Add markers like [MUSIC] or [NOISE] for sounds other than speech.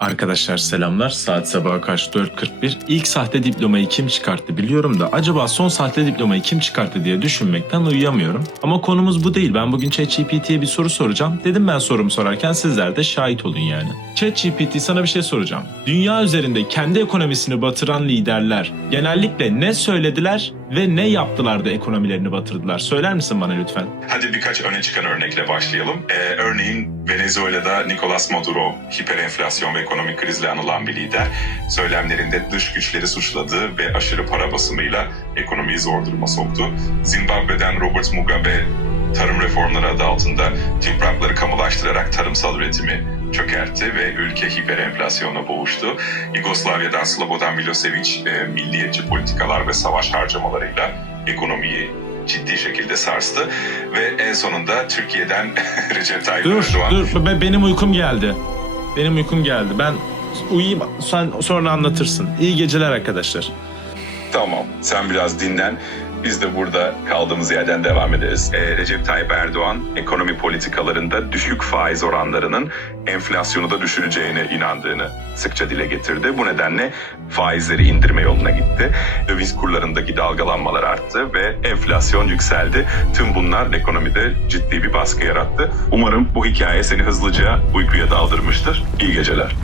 Arkadaşlar selamlar. Saat sabah kaç? 4.41. İlk sahte diplomayı kim çıkarttı biliyorum da acaba son sahte diplomayı kim çıkarttı diye düşünmekten uyuyamıyorum. Ama konumuz bu değil. Ben bugün ChatGPT'ye bir soru soracağım. Dedim ben sorumu sorarken sizler de şahit olun yani. ChatGPT sana bir şey soracağım. Dünya üzerinde kendi ekonomisini batıran liderler genellikle ne söylediler ve ne yaptılar da ekonomilerini batırdılar? Söyler misin bana lütfen? Hadi birkaç öne çıkan örnekle başlayalım. Ee, örneğin Venezuela'da Nicolas Maduro hiperenflasyon ve ekonomik krizle anılan bir lider. Söylemlerinde dış güçleri suçladı ve aşırı para basımıyla ekonomiyi zor duruma soktu. Zimbabwe'den Robert Mugabe tarım reformları adı altında toprakları kamulaştırarak tarımsal üretimi çökertti ve ülke hiperenflasyona boğuştu. Yugoslavya'dan Slobodan Milosevic e, milliyetçi politikalar ve savaş harcamalarıyla ekonomiyi ciddi şekilde sarstı ve en sonunda Türkiye'den [LAUGHS] Recep Tayyip Dur, Erdoğan dur. Be- Benim uykum geldi. Benim uykum geldi. Ben uyuyayım. Sen sonra anlatırsın. İyi geceler arkadaşlar. Tamam, sen biraz dinlen. Biz de burada kaldığımız yerden devam ederiz. Ee, Recep Tayyip Erdoğan ekonomi politikalarında düşük faiz oranlarının enflasyonu da düşüreceğine inandığını sıkça dile getirdi. Bu nedenle faizleri indirme yoluna gitti. Döviz kurlarındaki dalgalanmalar arttı ve enflasyon yükseldi. Tüm bunlar ekonomide ciddi bir baskı yarattı. Umarım bu hikaye seni hızlıca uykuya daldırmıştır. İyi geceler.